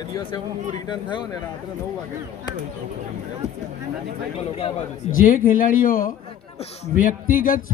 એ દિવસે હું રિટર્ન થયો ને રાત્રે 9 વાગે જે ખેલાડીઓ વ્યક્તિગત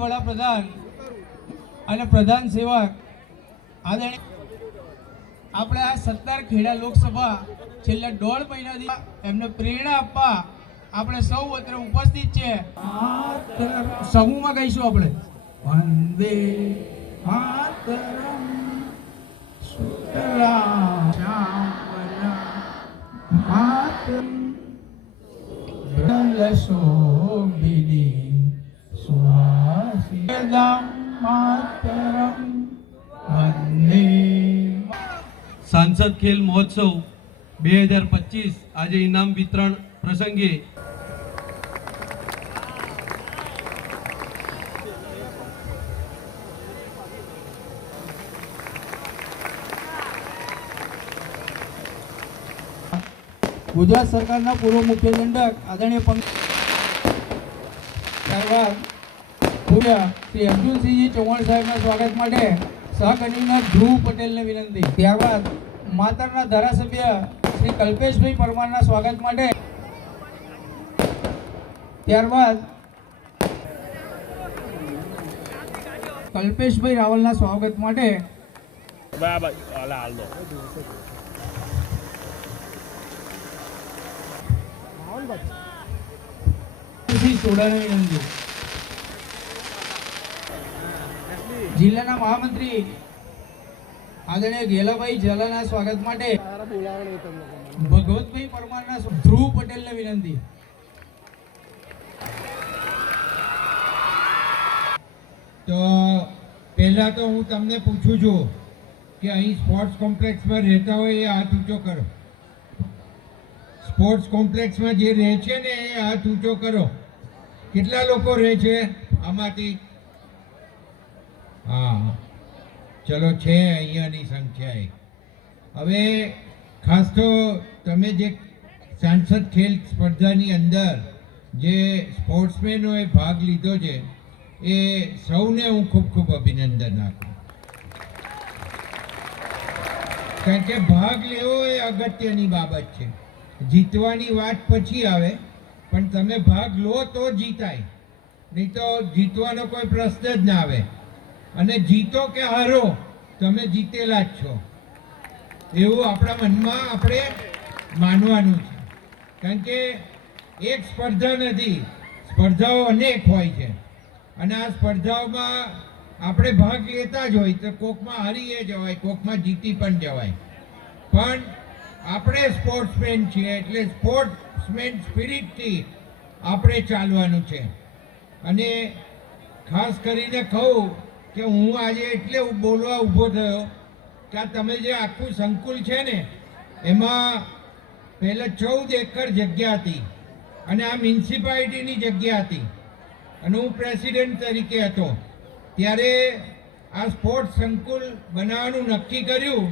વડાપ્રધાન અને પ્રધાન સેવક આદરણીય આપણે આ 17 ખેડા લોકસભા છેલ્લા 1.5 મહિનાથી એમને પ્રેરણા આપવા આપણે સૌ અત્યારે ઉપસ્થિત છે. સમૂહમાં ગાઈશું આપણે વંદે માતરમ સુતરામ માતરમ શોભિની सांसद खेल महोत्सव 2025 आज इनाम वितरण प्रसंगे गुजरात सरकारना पूर्व मुख्य दंडक आदरणीय ત્યારબાદ પૂર્વ શ્રી અર્જુનસિંહજી ચૌહાણ સાહેબના સ્વાગત માટે સહકન્વીનર ધ્રુવ પટેલને વિનંતી. ત્યારબાદ માતરના ધારાસભ્ય શ્રી કલ્પેશભાઈ પરમારના સ્વાગત માટે ત્યારબાદ કલ્પેશભાઈ રાવલના સ્વાગત માટે વિનંતી. જિલ્લાના મહામંત્રી આદરણીય ગેલાભાઈ ઝાલાના સ્વાગત માટે ભગવતભાઈ પરમારના ધ્રુવ પટેલને વિનંતી. તો પહેલા તો હું તમને પૂછું છું કે અહીં સ્પોર્ટ્સ કોમ્પ્લેક્સમાં રહેતા હોય એ હાથ ઊંચો કરો. સ્પોર્ટ્સ કોમ્પ્લેક્સમાં જે રહે છે ને એ હાથ ઊંચો કરો. કેટલા લોકો રહે છે આમાંથી? હા, ચલો છે અહીંયાની સંખ્યાએ. હવે ખાસ તો તમે જે સાંસદ ખેલ સ્પર્ધાની અંદર જે સ્પોર્ટ્સમેનોએ ભાગ લીધો છે એ સૌને હું ખૂબ ખૂબ અભિનંદન આપું. કારણ કે ભાગ લેવો એ અગત્યની બાબત છે. જીતવાની વાત પછી આવે, પણ તમે ભાગ લો તો જીતાય, નહીં તો જીતવાનો કોઈ પ્રશ્ન જ ના આવે. અને જીતો કે હારો તમે જીતેલા જ છો એવું આપણા મનમાં આપણે માનવાનું છે. કારણ કે એક સ્પર્ધા નથી, સ્પર્ધાઓ અનેક હોય છે અને આ સ્પર્ધાઓમાં આપણે ભાગ લેતા જ હોય તો કોકમાં હારીએ જવાય, કોકમાં જીતી પણ જવાય. પણ આપણે સ્પોર્ટ્સમેન છીએ એટલે સ્પોર્ટ્સમેન સ્પિરિટથી આપણે ચાલવાનું છે. અને ખાસ કરીને કહું કે હું આજે એટલે બોલવા ઊભો થયો કે આ તમે જે આખું સંકુલ છે ને એમાં પહેલા 14 એકર જગ્યા હતી અને આ મ્યુનિસિપાલિટીની જગ્યા હતી અને હું પ્રેસિડેન્ટ તરીકે હતો. ત્યારે આ સ્પોર્ટ્સ સંકુલ બનાવવાનું નક્કી કર્યું.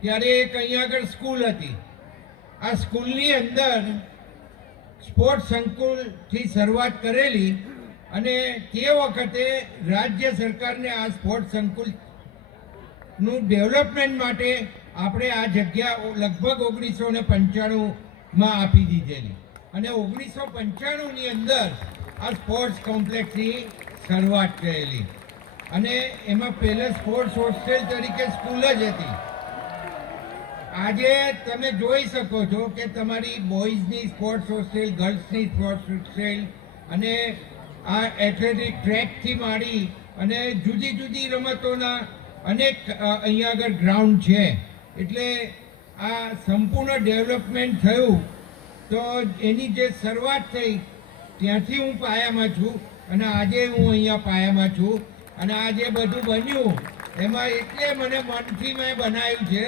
ત્યારે એક અહીંયા આગળ સ્કૂલ હતી. આ સ્કૂલની અંદર સ્પોર્ટ્સ સંકુલથી શરૂઆત કરેલી અને તે વખતે રાજ્ય સરકારને આ સ્પોર્ટ્સ સંકુલનું ડેવલપમેન્ટ માટે આપણે આ જગ્યા લગભગ 1995માં આપી દીધેલી અને 1995ની અંદર આ સ્પોર્ટ્સ કોમ્પ્લેક્સની શરૂઆત કરેલી અને એમાં પહેલાં સ્પોર્ટ્સ હોસ્ટેલ તરીકે સ્કૂલ જ હતી. આજે તમે જોઈ શકો છો કે તમારી બોયઝની સ્પોર્ટ્સ હોસ્ટેલ, ગર્લ્સની સ્પોર્ટ્સ હોસ્ટેલ અને આ એથ્લેટિક ટ્રેકથી માંડી અને જુદી જુદી રમતોના અનેક અહીંયા આગળ ગ્રાઉન્ડ છે. એટલે આ સંપૂર્ણ ડેવલપમેન્ટ થયું. તો એની જે શરૂઆત થઈ ત્યાંથી હું પાયામાં છું અને આજે હું અહીંયા પાયામાં છું. અને આ જે બધું બન્યું એમાં એટલે મને મનથી મેં બનાવ્યું છે.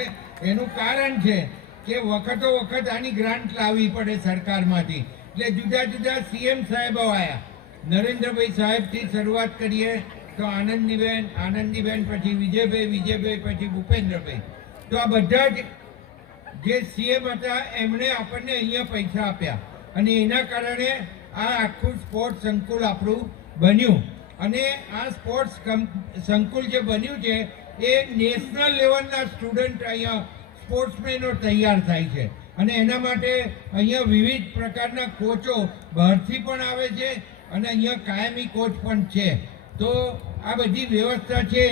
એનું કારણ છે કે વખતો વખત આની ગ્રાન્ટ લાવવી પડે સરકારમાંથી. એટલે જુદા જુદા સીએમ સાહેબો આવ્યા. નરેન્દ્રભાઈ સાહેબથી શરૂઆત કરીએ તો આનંદીબેન પછી વિજયભાઈ પછી ભૂપેન્દ્રભાઈ. તો આ બધા જ જે સીએમ હતા એમણે આપણને અહીંયા પૈસા આપ્યા અને એના કારણે આ આખું સ્પોર્ટ્સ સંકુલ આપણું બન્યું. અને આ સ્પોર્ટ્સ સંકુલ જે બન્યું છે એ નેશનલ લેવલના સ્ટુડન્ટ અહીંયા સ્પોર્ટ્સમેનો તૈયાર થાય છે અને એના માટે અહીંયા વિવિધ પ્રકારના કોચો બહારથી પણ આવે છે અને અહીંયા કાયમી કોચ પણ છે. તો આ બધી વ્યવસ્થા છે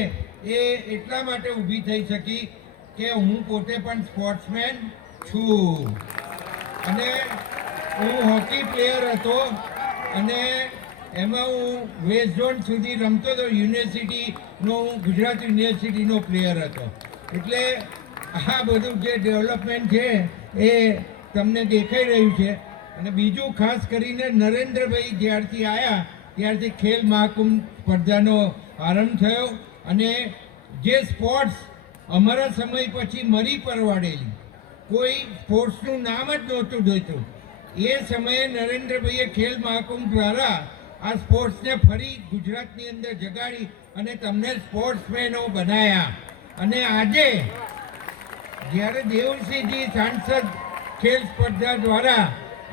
એ એટલા માટે ઊભી થઈ શકી કે હું પોતે પણ સ્પોર્ટ્સમેન છું અને હું હોકી પ્લેયર હતો અને એમાં હું વેસ્ટ ઝોન સુધી રમતો હતો. યુનિવર્સિટીનો હું ગુજરાત યુનિવર્સિટીનો પ્લેયર હતો. એટલે આ બધું જે ડેવલપમેન્ટ છે એ તમને દેખાઈ રહ્યું છે. અને બીજું ખાસ કરીને નરેન્દ્રભાઈ જ્યારથી આવ્યા ત્યારથી ખેલ મહાકુંભ સ્પર્ધાનો આરંભ થયો અને જે સ્પોર્ટ્સ અમારા સમય પછી મરી પરવાડેલી, કોઈ સ્પોર્ટ્સનું નામ જ નહોતું દેતું, એ સમયે નરેન્દ્રભાઈએ ખેલ મહાકુંભ દ્વારા આ સ્પોર્ટ્સને ફરી ગુજરાતની અંદર જગાડી અને તમને સ્પોર્ટ્સમેનો બનાવ્યા. અને આજે જ્યારે દેવસિંહજી સાંસદ ખેલ સ્પર્ધા દ્વારા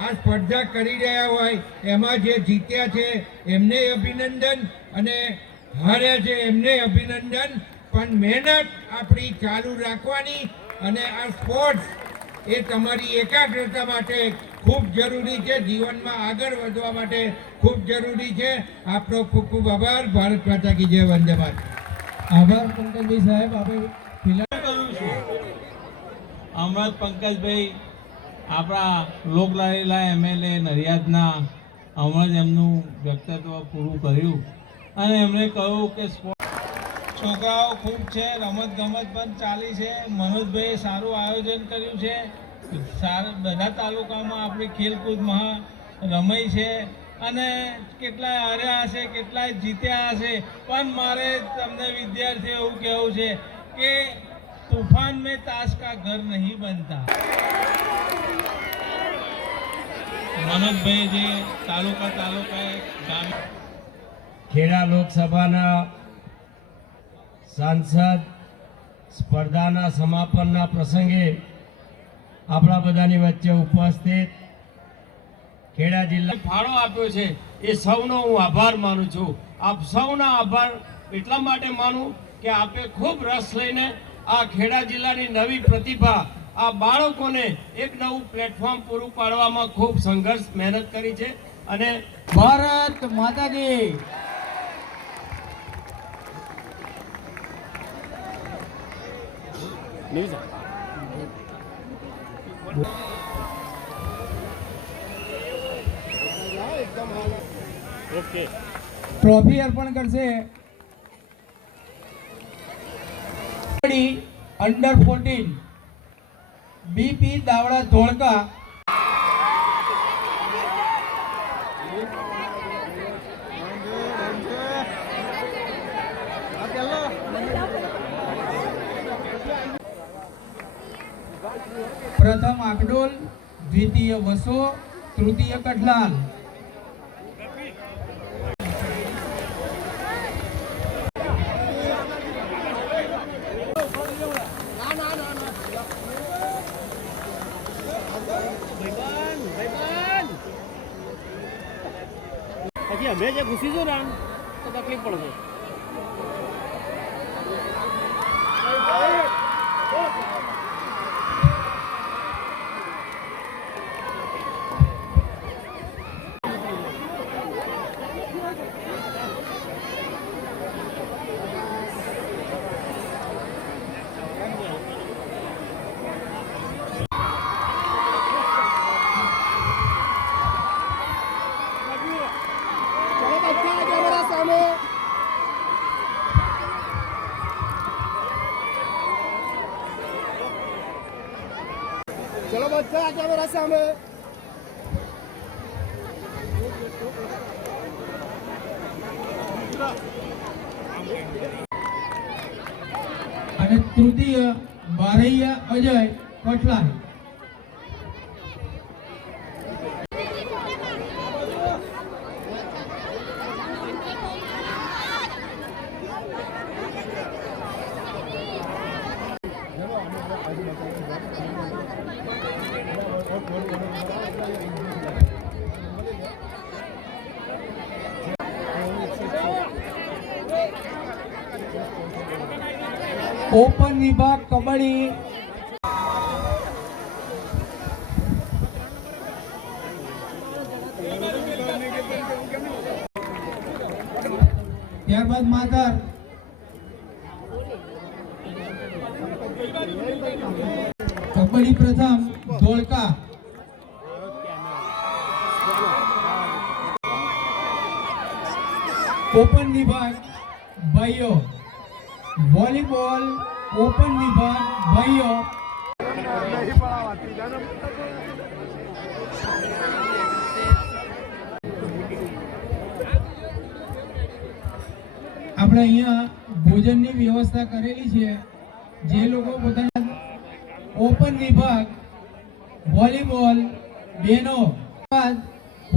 આ સ્પર્ધા કરી રહ્યા હોય એમાં જે જીત્યા છે એમને અભિનંદન અને હાર્યા છે એમને અભિનંદન. પણ મહેનત આપણી ચાલુ રાખવાની અને આ સ્પોર્ટ્સ એ તમારી એકાગ્રતા માટે ખૂબ જરૂરી છે. જીવનમાં આગળ વધવા માટે ખૂબ જરૂરી છે. આપનો ખૂબ ખૂબ આભાર. ભારત માતા કી જય. વંદે માતરમ. આભાર પંકજભાઈ સાહેબ. આપણે કરું છું હમણાં પંકજભાઈ આપણા લોકલાડીલા એમએલએ નડિયાદના હમણાં જ એમનું વ્યક્તિત્વ પૂરું કર્યું અને એમણે કહ્યું કે છોકરાઓ ખૂબ છે, રમત ગમત પણ ચાલી છે. મનોજભાઈએ સારું આયોજન કર્યું છે. બધા તાલુકામાં આપણી ખેલકૂદ રમાઈ છે અને કેટલાય હાર્યા હશે, કેટલાય જીત્યા હશે. પણ મારે તમને વિદ્યાર્થીઓ એવું કહેવું છે કે તूफान में ताश का घर नहीं बनता. મનોજભાઈ જે તાલુકા ગામ ખેડા લોકસભાના સાંસદ સ્પર્ધાના સમાપનના પ્રસંગે આપણા બધાની વચ્ચે ઉપસ્થિત ખેડા જિલ્લા ફાળો આપ્યો છે એ સૌનો હું આભાર માનું છું. આપ સૌના આભાર એટલા માટે માનું કે આપે ખૂબ રસ લઈને આ ખેડા જિલ્લાની નવી પ્રતિભા, આ બાળકોને એક નવું પ્લેટફોર્મ પૂરું પાડવામાં ખૂબ સંઘર્ષ મહેનત કરી છે. અને ભારત માતા કી. ટ્રોફી અર્પણ કરશે અંડર 14 બીપી દાવડા ધોળકા. પ્રથમ આકડોલ દ્વિતીય વસો, તૃતીય કઠલાલ. પછી અમે જે ઘૂસીશું ને તો તકલીફ પડશે. ચલો બધા કેમેરા સામે. અને તૃતીય બારૈયા અજય કઠલાલ. ઓપન વિભાગ કબડ્ડી ત્યારબાદ માતર કબડ્ડી પ્રથમ ધોળકા. ઓપન વિભાગ ભાઈઓ. વોલીબોલ ઓપન વિભાગ ભાઈઓ. આપણે અહીંયા ભોજનની વ્યવસ્થા કરેલી છે. જે લોકો પોતાના ઓપન વિભાગ વોલીબોલ બહેનો,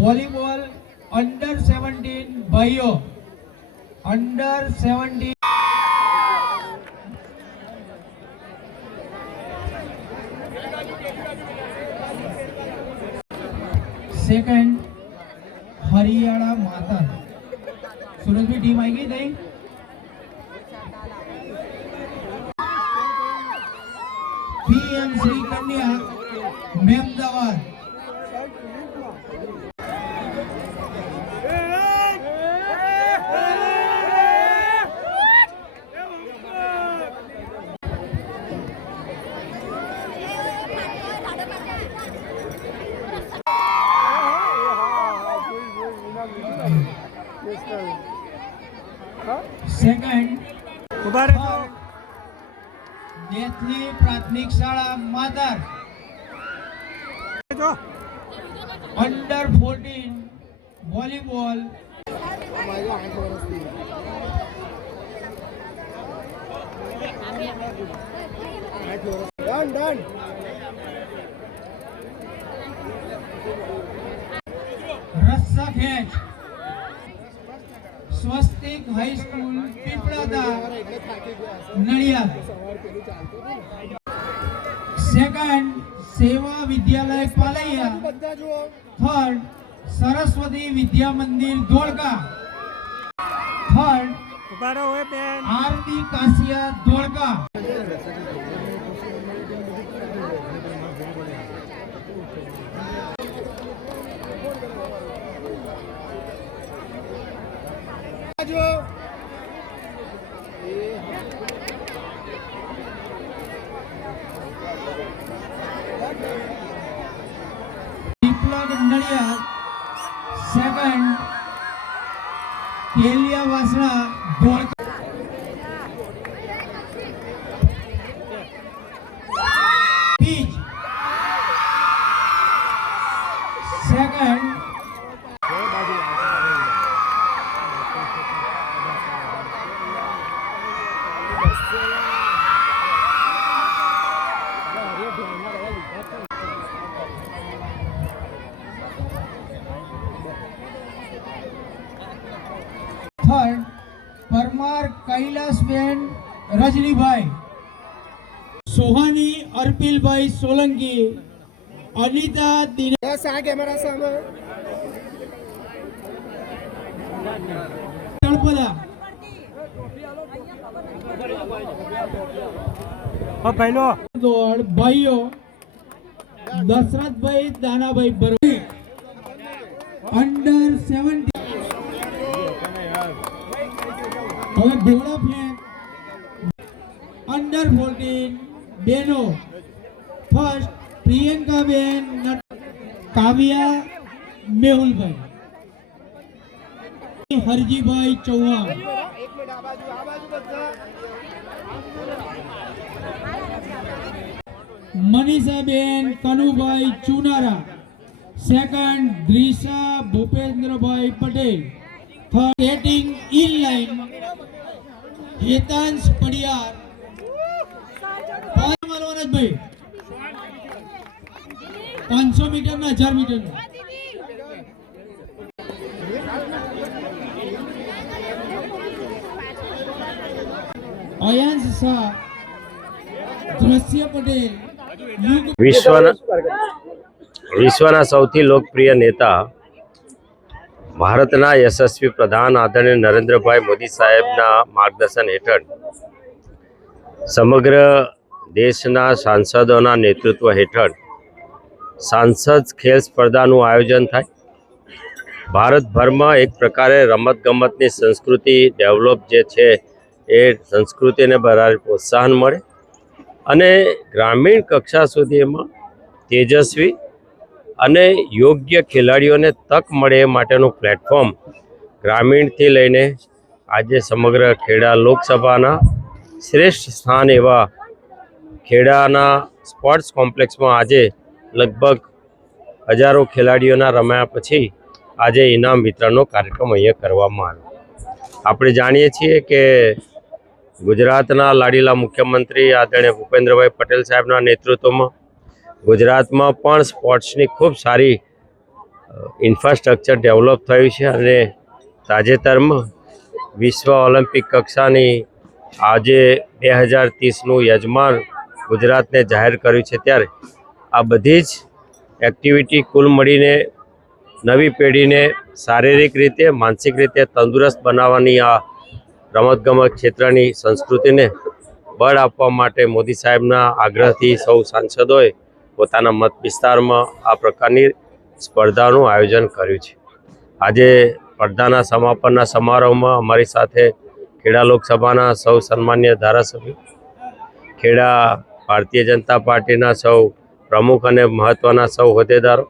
વોલીબોલ અંડર 17 ભાઈઓ, અંડર 17. सेकंड हरियाणा माता. सूरज भी टीम आई गई नहीं. पीएम श्री कन्या मेमदावाद. सेकंड देथली प्राथमिक शाळा मातर. Under 14 volleyball. ડન. रस्सा खेच. Swastik high school Piplada Nadiad. Second Seva Vidyalaya Palaiya. Third Saraswati Vidya Mandir Dholka. Third Aarti Kasiya Dholka. Nadiad. Second Keliya Vasna Dholka. पीच. सेकंड હર્ષબેન રજનીભાઈ, સોહાની અર્પિલભાઈ સોલંકી, અનિતા દિનેશ बस आ कैमरा सामने તળપદા, દોડ ભાઈઓ દશરથભાઈ દાનાભાઈ બરોબર, અંડર 17 હવે ઘોડા ફેંક, અંડર 14 બેનો, ફર્સ્ટ પ્રિયંકાબેન કાવ્યા મેહુલભાઈ, હરજીભાઈ ચૌહાણ, एक मिनट आ बाजू बच्चा Manishaben Kanubhai Chunara, second Drisha Bhupendrabhai Patel, third batting in line Hetansh Padiyar, ભાઈ 500 મીટર ના 1000 મીટર અયાંશ શાહ, દ્રશ્ય પટેલ, વિશ્વના સૌથી લોકપ્રિય નેતા ભારતના યશસ્વી પ્રધાન આદરણીય નરેન્દ્રભાઈ મોદી સાહેબના માર્ગદર્શન હેઠળ સમગ્ર દેશના સાંસદોના નેતૃત્વ હેઠળ સાંસદ ખેલ સ્પર્ધાનું આયોજન થાય. ભારતભરમાં એક પ્રકારે રમતગમતની સંસ્કૃતિ ડેવલપ જે છે એ સંસ્કૃતિને બરાબર પ્રોત્સાહન મળે અને ગ્રામીણ કક્ષા સુધીમાં તેજસ્વી અને યોગ્ય ખેલાડીઓને તક મળે એ માટેનું પ્લેટફોર્મ ગ્રામીણથી લઈને આજે સમગ્ર ખેડા લોકસભાના શ્રેષ્ઠ સ્થાન એવા ખેડાના સ્પોર્ટ્સ કોમ્પ્લેક્સમાં આજે લગભગ હજારો ખેલાડીઓના રમ્યા પછી આજે ઇનામ વિતરણનો કાર્યક્રમ અહીંયા કરવામાં આવ્યો. આપણે જાણીએ છીએ કે ગુજરાતના લાડીલા મુખ્યમંત્રી આદરણીય ભૂપેન્દ્રભાઈ પટેલ સાહેબના નેતૃત્વમાં ગુજરાતમાં પણ સ્પોર્ટ્સની ખૂબ સારી ઇન્ફ્રાસ્ટ્રક્ચર ડેવલપ થયું છે અને તાજેતરમાં વિશ્વ ઓલિમ્પિક કક્ષાની આજે 2030નું યજમાન ગુજરાતને જાહેર કર્યું છે. ત્યારે આ બધી જ એક્ટિવિટી કુલ મળીને નવી પેઢીને શારીરિક રીતે માનસિક રીતે તંદુરસ્ત બનાવવાની આ રમતગમત ક્ષેત્રની સંસ્કૃતિને બળ આપવા માટે મોદી સાહેબના આગ્રહથી સૌ સાંસદોએ પોતાના મત વિસ્તારમાં આ પ્રકારની સ્પર્ધાનું આયોજન કર્યું છે. આજે સ્પર્ધાના સમાપનના સમારોહમાં અમારી સાથે ખેડા લોકસભાના સૌ સન્માન્ય ધારાસભ્યો, ખેડા ભારતીય જનતા પાર્ટીના સૌ પ્રમુખ અને મહત્ત્વના સૌ હોદ્દેદારો,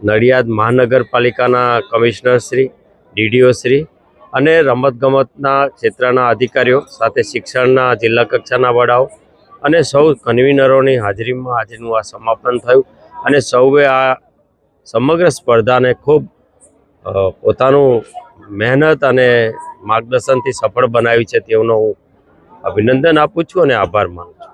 નડિયાદ મહાનગરપાલિકાના કમિશનરશ્રી, ડીડીઓશ્રી અને રમતગમતના ક્ષેત્રના અધિકારીઓ સાથે શિક્ષણના જિલ્લા કક્ષાના વડાઓ અને સૌ કન્વીનરોની હાજરીમાં આજનું આ સમાપન થયું અને સૌએ આ સમગ્ર સ્પર્ધાને ખૂબ પોતાનું મહેનત અને માર્ગદર્શનથી સફળ બનાવી છે તેઓનો હું અભિનંદન આપું છું અને આભાર માનું છું.